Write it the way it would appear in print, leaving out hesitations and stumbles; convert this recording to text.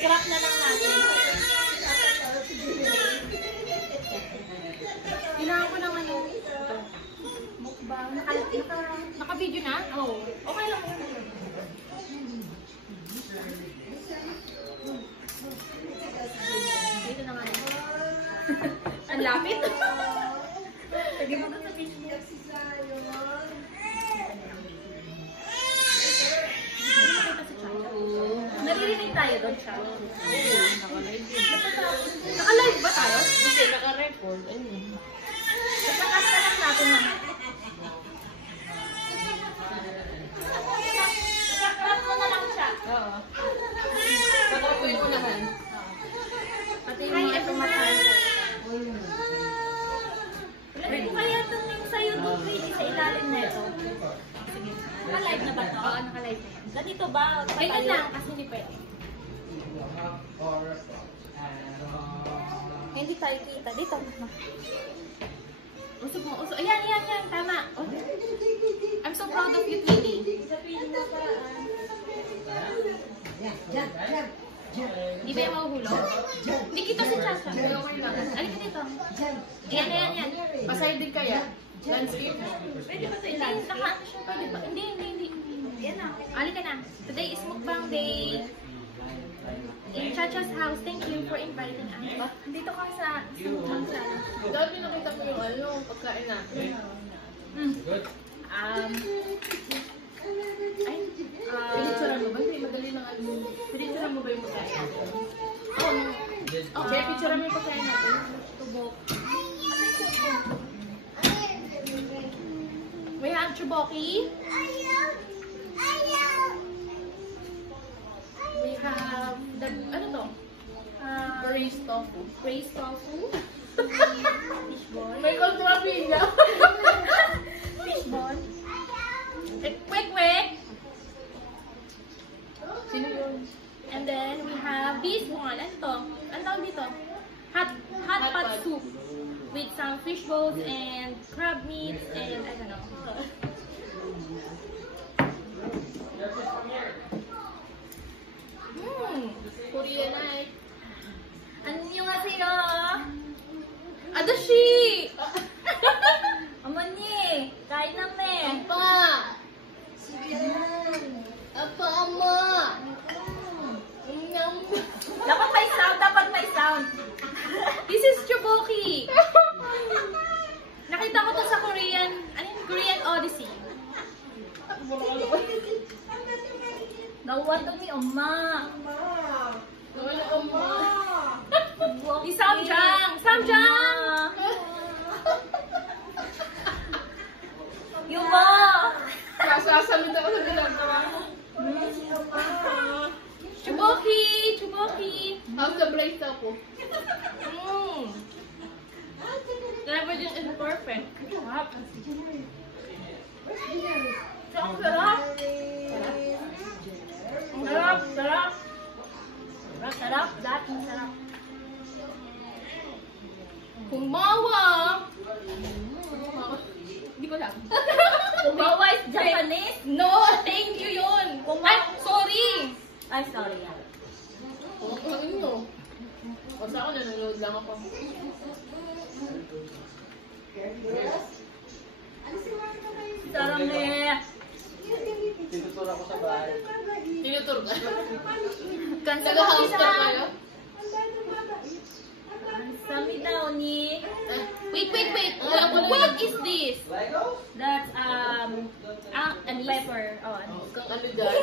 I-crack na lang natin. Kailangan ko ng ano. Mukbang. Naka-video na? Oo. Okay lang. Dito na nga. Ang lapit. Lagi mo na sa Facebook. Naririnig tayo doon siya. Naka-live ba tayo? Hindi, naka-record. Naka-cast lang natin na. Naka-cast mo na lang siya. Oo. Naka-record mo naman. Pati yung mga tumatay. Pwede ko kaya itong link sa YouTube page sa ilalim na ito. Naka-live na ba ito? Oo, naka-live na. Ganito ba? Ayun lang, kasi hindi pwede. Hindi tayo kita. Dito. Usog mo, usog. Ayan, ayan, ayan. Tama. I'm so proud of you, Twinnie. Di ba yung mahuhulog? Hindi kita si Chacha. Alika dito. Ayan, ayan, ayan. Pasay din kaya? Landscape? Pwede ba ito? Hindi, hindi. Alika na. Today is mukbang day. In Chacha's house. Thank you for inviting us. Dito ka sa mukbang sana. Dati nakita ko yung pagkain natin. Pinicturan mo ba? Hindi, madali lang pinicturan mo ba yung pagkain natin? Oo. Kaya picturan mo yung pagkain natin. Tubok. We have chuboki. We have the, ano to? Braised tofu. Braised tofu. Fishball. May kontrabi niya. Fishball. Kwek-kwek. Sino yun? And then we have this one. Ano to? Ano tawag dito? Hot pot soup. With some fish balls and crab meat and I don't know. Koreanite. 안녕하세요. 아저씨. 어머니, kain namin. Apa? Apa, ama? Dapat may sound, dapat may sound. This is chuboki. Nakita ko to sa Korean, Korean Odyssey. Nawa to ni Oma. Wala, ama. Ni Samjang! Samjang! Yuba! Sasalit ako sa ginagawa mo. Chuboki! Chuboki! How's the braised tofu? Everything is perfect. Sarap. Ang sarap. Sarap, sarap. Sarap, dati sarap. Kumawa! Hindi ko alam. Kumawa is Japanese? No, thank you yun. Ay, sorry. Ay, sorry. Ano nyo? O sa ako, nanonood lang ako. Sarap eh. Tinutur ako sa bahay. Tinutur ka? Kansa Nag-house tour kayo? Sami daw ni... Wait. What is this? Lego? That's, and pepper. Oh, ano? Kang ano dyan?